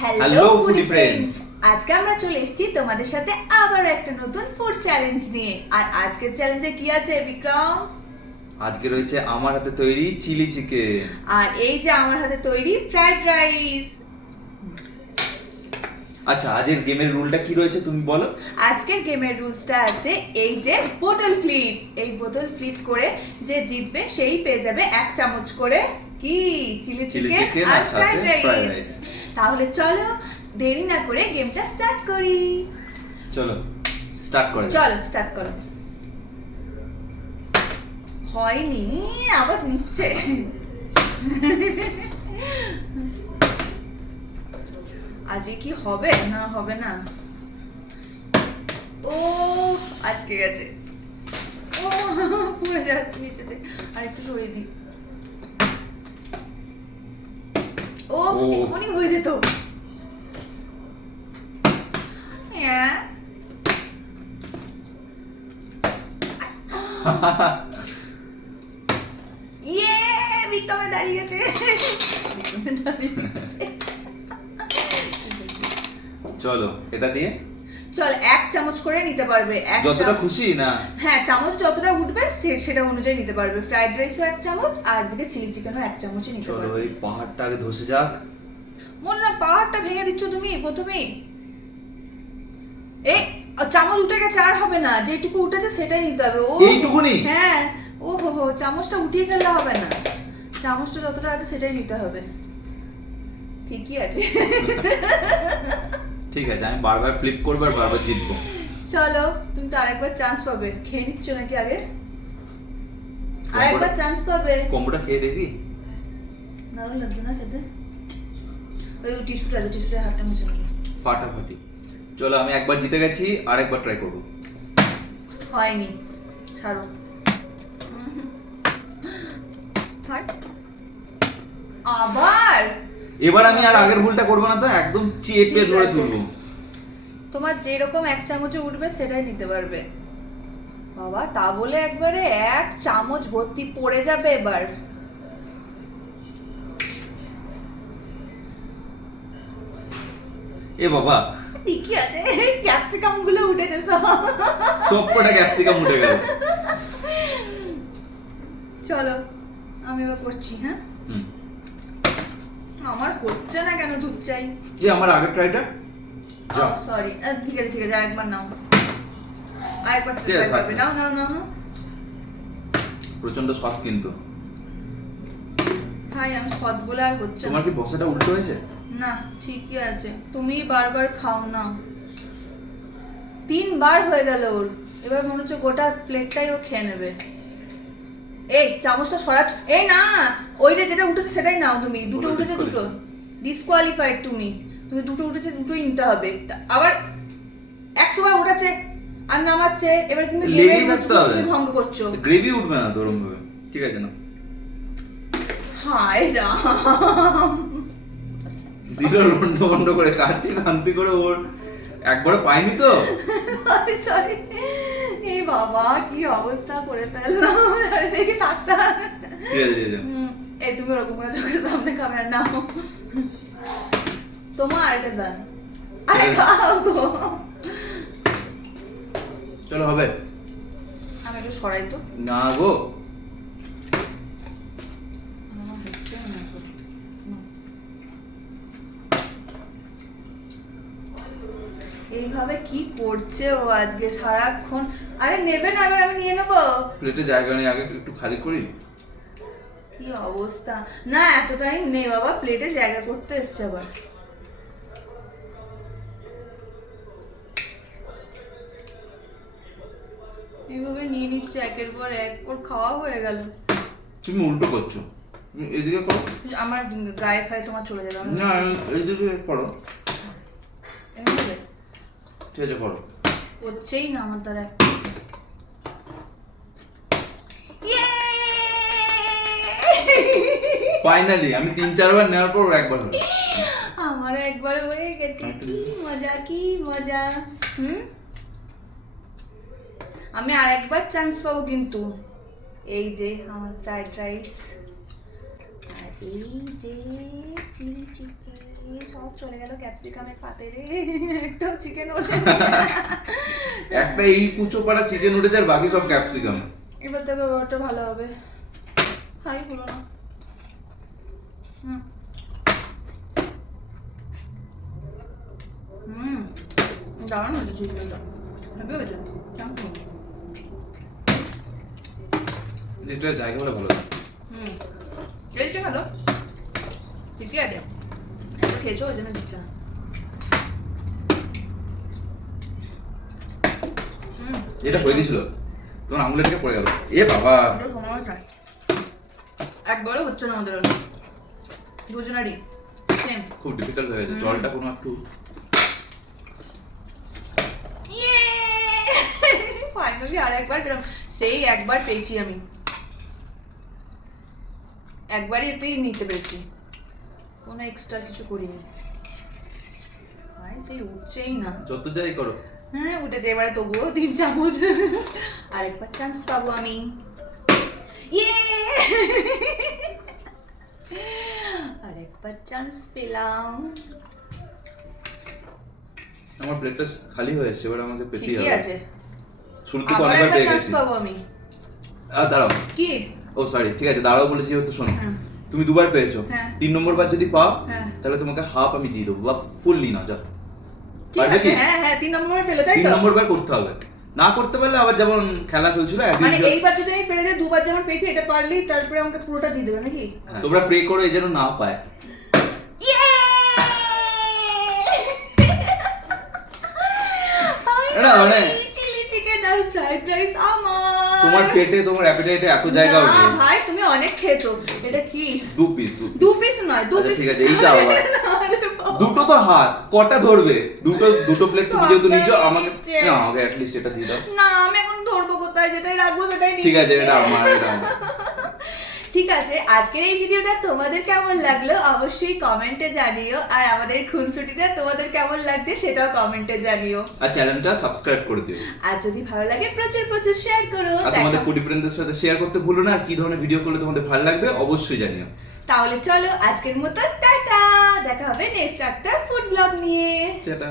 Hello foodie friends, আজকে আমরা চলে এসেছি তোমাদের সাথে আবার একটা নতুন ফুড চ্যালেঞ্জ নিয়ে। আর আজকের চ্যালেঞ্জে কি আছে বিক্রম? আজকে রয়েছে আমার হাতে তৈরি চিলি চিকেন, আর এই যে আমার হাতে তৈরি ফ্রাইড রাইস। আচ্ছা আজকের গেমের রুলটা কি রয়েছে তুমি বলো। আজকের গেমের রুলসটা আছে এই যে বোতল ফ্লিপ। এই বোতল ফ্লিপ করে যে জিতবে সেই পেয়ে যাবে 1 চামচ করে কি চিলি চিকেন আর ফ্রাইড রাইস। তাহলে চলো দেরি না করে গেমটা স্টার্ট করি। চলো স্টার্ট করে চলো স্টার্ট করো। হয়নি, আবার নিচ্ছে। আজকে কি হবে না হবে না? ও আটকে গেছে। ও পুরো যাচ্ছে নিচেতে। আর একটু সরিয়ে দিই। ও এখনই হয়ে যেত। হ্যাঁ ইয়ে বিক্রমে দাঁড়িয়ে গেছে। চলো এটা দিয়ে চল 1 চামচ করে নিতে পারবে। যতটা খুশি না, হ্যাঁ চামচ যতটা উঠবে সেটা অনুযায়ী নিতে পারবে। ফ্রাইড রাইসও 1 চামচ আর দিকে চিলি চিকেনও 1 চামচই নিতে পারবে। চলো এই পাহাড়টা আগে ধসে যাক। মনে না পাহাড়টা ভেঙে দিচ্ছ তুমি প্রথমেই। এই চামচ উঠে গেছে আর হবে না, যেটুকু উঠেছে সেটাই নিতে হবে। ও এইটুকুনি? হ্যাঁ ও হো চামচটা উঠিয়ে ফেললে হবে না, চামচটা যতটা আছে সেটাই নিতে হবে। ঠিকই আছে। ঠিক আছে, আমি বারবার ফ্লিপ করবো আর বারবার জিতবো। চলো তুমি তো আরেকবার চান্স পাবে। খেয়ে নিচ্ছ নাকি আগে? আরেকবার চান্স পাবে। কম্বোটা খেয়ে দেখি। দারুণ লাগবে না খেতে? ওই টিস্যুটা হাতটা মুছে নাও। ফাটাফাটি। চলো আমি একবার জিতে গেছি, আর একবার ট্রাই করবো। হয়নি, ছাড়ো। আবার এবার আমি আর আগের ভুলটা করবো না তো, একদম চেপে ঠিক ধরে আছে। তুলবো। তোমার যেরকম 1 চামচে উঠবে সেটাই নিতে পারবে। বাবা তা বলে একবারে 1 চামচ ভর্তি পড়ে যাবে এবার। এ বাবা, ঠিকই আছে, ক্যাপসিকাম গুলো উঠে গেছে সব কটা ক্যাপসিকাম উঠে গেল। চলো আমি এবার করছি। হ্যাঁ হুম, আমার হচ্ছে না কেন? দুধ চাই। যে আমার আগের ট্রাইটা যাও। সরি, ঠিক আছে আরেকবার নাও। আরেকবার ঠিক আছে, try করবে। নাও নাও নাও নাও। প্রচন্ড স্বাদ কিন্তু। ভাই আমি সদগুলো আর হচ্ছে না। তোমার কি বসাটা উল্টো হয়েছে? না ঠিকই আছে, তুমি বারবার খাও না। 3 বার হয়ে গেল ওর। এবার মনে হচ্ছে গোটা প্লেটটাই ও খেয়ে নেবে। এই চামচটা সরাচ্ছ। এই না, ওইটা যেটা উঠেছে সেটাই নাও তুমি। দুটো উঠেছে, দুটো ডিসকোয়ালিফাইড। তুমি দুটো উঠেছে, দুটোই নিতে হবে। আবার 100 বার উঠাচ্ছে আর নামাচ্ছে। এবার কিন্তু লেগেই থাকতে হবে, তুমি ভঙ্গ করছো। গ্রেভি উঠবে না তো ওরকম ভাবে। ঠিক আছে না, হায় রাম, দিল রন্ড বন্ড করে খাচ্ছি শান্তি করে। ওর একবারও পাইনি তো। সরি। এই বাবা কি অবস্থা করে ফেললাম। আরে দেখি থাকতে। ঠিক আছে ঠিক আছে। এই তুমি ওরকম করে চোখের সামনে খাবে না। নাও তোমার এটা দান। আরে খাও গো। চলো হবে। আমি একটু সরাই তো। না গো, আমার হচ্ছে না তো। এইভাবে কি করছে ও আজকে সারাক্ষণ? আরে নেবে না, এবার আমি নিয়ে নেবো। প্লেটে জায়গা নেই, আগে একটু খালি করি। কি অবস্থা! না এত টাইম নেই বাবা, প্লেটে জায়গা করতে এসছে আবার। এইভাবে নিয়ে নিচ্ছে একের পর এক। ওর খাওয়া হয়ে গেল। তুমি উল্টো করছো, তুমি এদিকে করো। আমার গায়ে ফায়ে তোমার চলে যাবে। না এইদিকে করো। এভাবে ঠিক আছে করো। হচ্ছেই না আমার দ্বারা। ফাইনালি আমি 3-4 বার নেওয়ার পর ওর একবার হলো। আমার একবার হয়ে গেছে। কি মজা কি মজা। আমি আর একবার চান্স পাবো কিন্তু। এই যে আমার ফ্রাইড রাইস আর এই যে চিলি চিকেন। এই সব চলে গেল ক্যাপসিকামের পাতে রে, একটাও চিকেন ওঠে। একটা এই কুচো পাড়া চিকেন উঠেছে আর বাকি সব ক্যাপসিকাম। এবার থেকে ওটা ভালো হবে। হাই হলো না। হুম হুম, দারুণ হয়েছে চিকেনটা, হেভি হয়েছে। Thank you. এটা জায়গা হলে ভালো। হুম, এইটা ভালো, ঠিকই আছে। একটু খেয়েছো ওই জন্য দিচ্ছে না। এটা হয়ে দিছিল, তোমার আঙুলে থেকে পড়ে গেল। এ বাবা, ওটা সময় খায়, একবারও হচ্ছে না আমাদের দুজনারই সেম। খুব ডিফিকাল্ট হয়ে গেছে। জলটা কোনো একটু ফাইনালি আরেকবার পেলাম। সেই একবার পেয়েছি আমি, একবারই এতেই নিতে পেরেছি, কোনো এক্সট্রা কিছু করিনি। ভাই সেই উঠছেই না। যত যাই করো। হ্যাঁ উঠেছে, এবারে তবুও 3 চামচ। আরেকবার চান্স পাবো আমি। আরেকবার চান্স পেলাম। আমার প্লেটটা খালি হয়ে এসেছে, এবার আমাকে পেতেই ঠিকই হবে। আছে, শুরুতে তো আবার অনেকবার একটা পেয়ে চান্স গেছি। পাবো আমি। দাঁড়াও, কি? ও সরি, ঠিক আছে দাঁড়াও বলেছি তো। শোনো, হ্যাঁ। তুমি 2বার পেয়েছো, হ্যাঁ। 3 নম্বর বার যদি পাও হ্যাঁ। তাহলে তোমাকে হাফ আমি দিয়ে দেবো, বা ফুললি না, যা। ঠিক পারবে আছে, কি? হ্যাঁ হ্যাঁ 3 নম্বরে পেলো তাই 3 তো। নম্বর বার করতে হবে, না করতে পারলে আবার যেমন খেলা চলছিল মানে এইবার যদি আমি পেরে যাই, 2বার যেমন পেয়েছি, এটা পারলেই তারপরে আমাকে পুরোটা দিয়ে দেবে নাকি? তোমরা প্রে করো এই যেন না পায়। না মানে চিলি চিকেন আর ফ্রাইড রাইস আমার। তোমার পেটে, তোমার অ্যাপিটাইটে এত জায়গা না ওঠে। ভাই তুমি অনেক খেয়েছো। এটা কি? 2 পিস। 2 পিস নয়, 2 আচ্ছা, পিস। ঠিক আছে, এইটা আবার। দুটো তো হাত, কটা ধরবে? দুটো প্লেট তুমি যেহেতু নিছো, আমাকে না, আমাকে অ্যাট লিস্ট এটা দিয়ে দাও। না আমি এখন ধরবো কোথায়, যেটাই রাখবো সেটাই নিয়ে ঠিক আছে, নিচ্ছি। এটা আমার, এটা আমার। ঠিক আছে, আজকের এই ভিডিওটা তোমাদের কেমন লাগলো অবশ্যই কমেন্টে জানিও, আর আমাদের খুনসুটিটা তোমাদের কেমন লাগছে সেটাও কমেন্টে জানিও, আর চ্যানেলটা সাবস্ক্রাইব করে দিও। আর যদি ভালো লাগে প্রচুর প্রচুর শেয়ার করো। আর তোমাদের দেখা- ফুডি ফ্রেন্ডদের সাথে শেয়ার করতে ভুলো না, আর কি ধরনের ভিডিও করলে তোমাদের ভালো লাগবে অবশ্যই জানিও। তাহলে চলো আজকের মতো টাটা, দেখা হবে নেক্সট একটা ফুড ব্লগ নিয়ে। টাটা।